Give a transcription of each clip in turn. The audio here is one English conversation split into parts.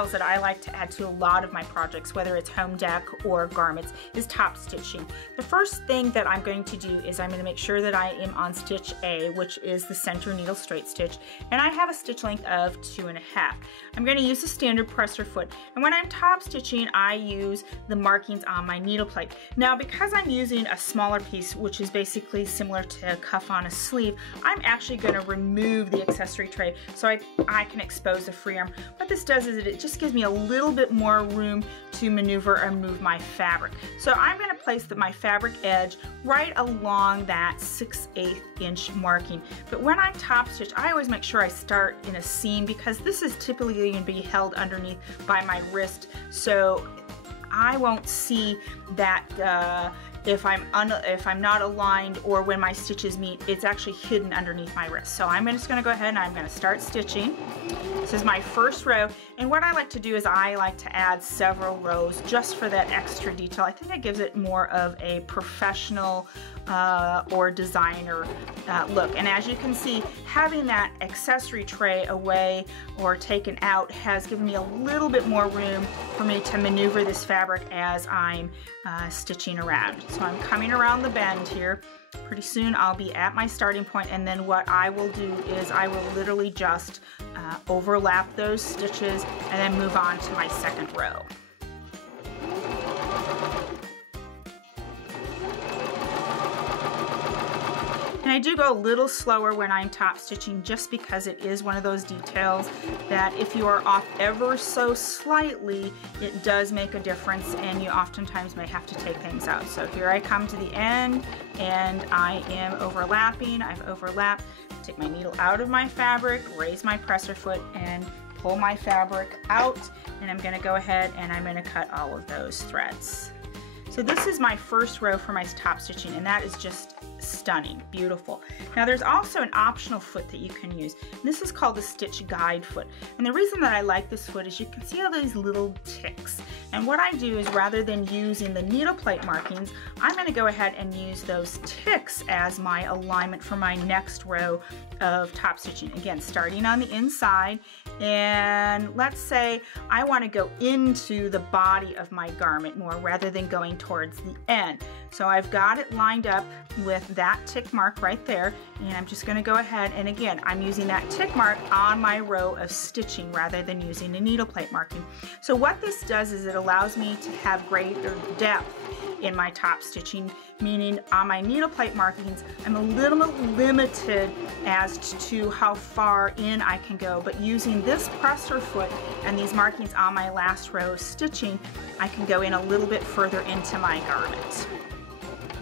details that I like to add to a lot of my projects, whether it's home dec or garments, is top stitching. The first thing that I'm going to do is I'm going to make sure that I am on stitch A, which is the center needle straight stitch, and I have a stitch length of 2.5. I'm going to use the standard presser foot, and when I'm top stitching, I use the markings on my needle plate. Now, because I'm using a smaller piece, which is basically similar to a cuff on a sleeve, I'm actually going to remove the accessory tray so I can expose the free arm. What this does is it just gives me a little bit more room to maneuver and move my fabric. So I'm going to place my fabric edge right along that 6/8 inch marking. But when I top stitch, I always make sure I start in a seam, because this is typically going to be held underneath by my wrist, so I won't see that if I'm not aligned, or when my stitches meet, it's actually hidden underneath my wrist. So I'm just going to go ahead and I'm going to start stitching. This is my first row, and what I like to do is I like to add several rows just for that extra detail. I think it gives it more of a professional or designer look. And as you can see, having that accessory tray away or taken out has given me a little bit more room for me to maneuver this fabric as I'm stitching around. So I'm coming around the bend here. Pretty soon I'll be at my starting point, and then what I will do is I will literally just overlap those stitches and then move on to my second row. And I do go a little slower when I'm top stitching, just because it is one of those details that if you are off ever so slightly, it does make a difference, and you oftentimes may have to take things out. So here I come to the end, and I am overlapping. I've overlapped. Take my needle out of my fabric, raise my presser foot, and pull my fabric out, and I'm going to go ahead and I'm going to cut all of those threads. So this is my first row for my top stitching, and that is just stunning, beautiful. Now there's also an optional foot that you can use. This is called the stitch guide foot. And the reason that I like this foot is you can see all these little ticks. And what I do is, rather than using the needle plate markings, I'm going to go ahead and use those ticks as my alignment for my next row of top stitching. Again, starting on the inside, and let's say I want to go into the body of my garment more rather than going towards the end. So I've got it lined up with that tick mark right there, and I'm just going to go ahead, and again, I'm using that tick mark on my row of stitching rather than using the needle plate marking. So what this does is it allows me to have greater depth in my top stitching, meaning on my needle plate markings, I'm a little bit limited as to how far in I can go, but using this presser foot and these markings on my last row of stitching, I can go in a little bit further into my garment.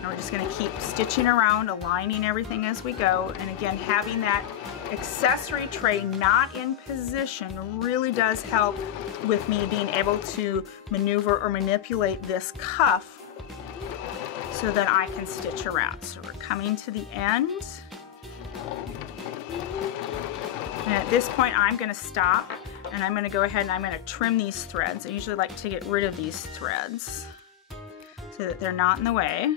We're just going to keep stitching around, aligning everything as we go. And again, having that accessory tray not in position really does help with me being able to maneuver or manipulate this cuff so that I can stitch around. So we're coming to the end. And at this point, I'm going to stop, and I'm going to go ahead and I'm going to trim these threads. I usually like to get rid of these threads so that they're not in the way.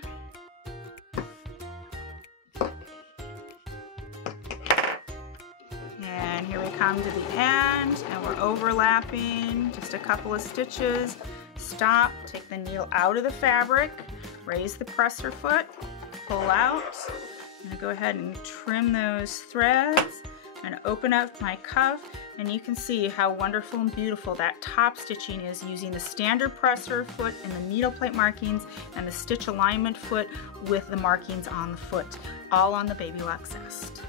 And here we come to the end, and we're overlapping just a couple of stitches. Stop, take the needle out of the fabric, raise the presser foot, pull out. I'm going to go ahead and trim those threads and open up my cuff, and you can see how wonderful and beautiful that top stitching is using the standard presser foot and the needle plate markings and the stitch alignment foot with the markings on the foot, all on the Baby Lock Zest.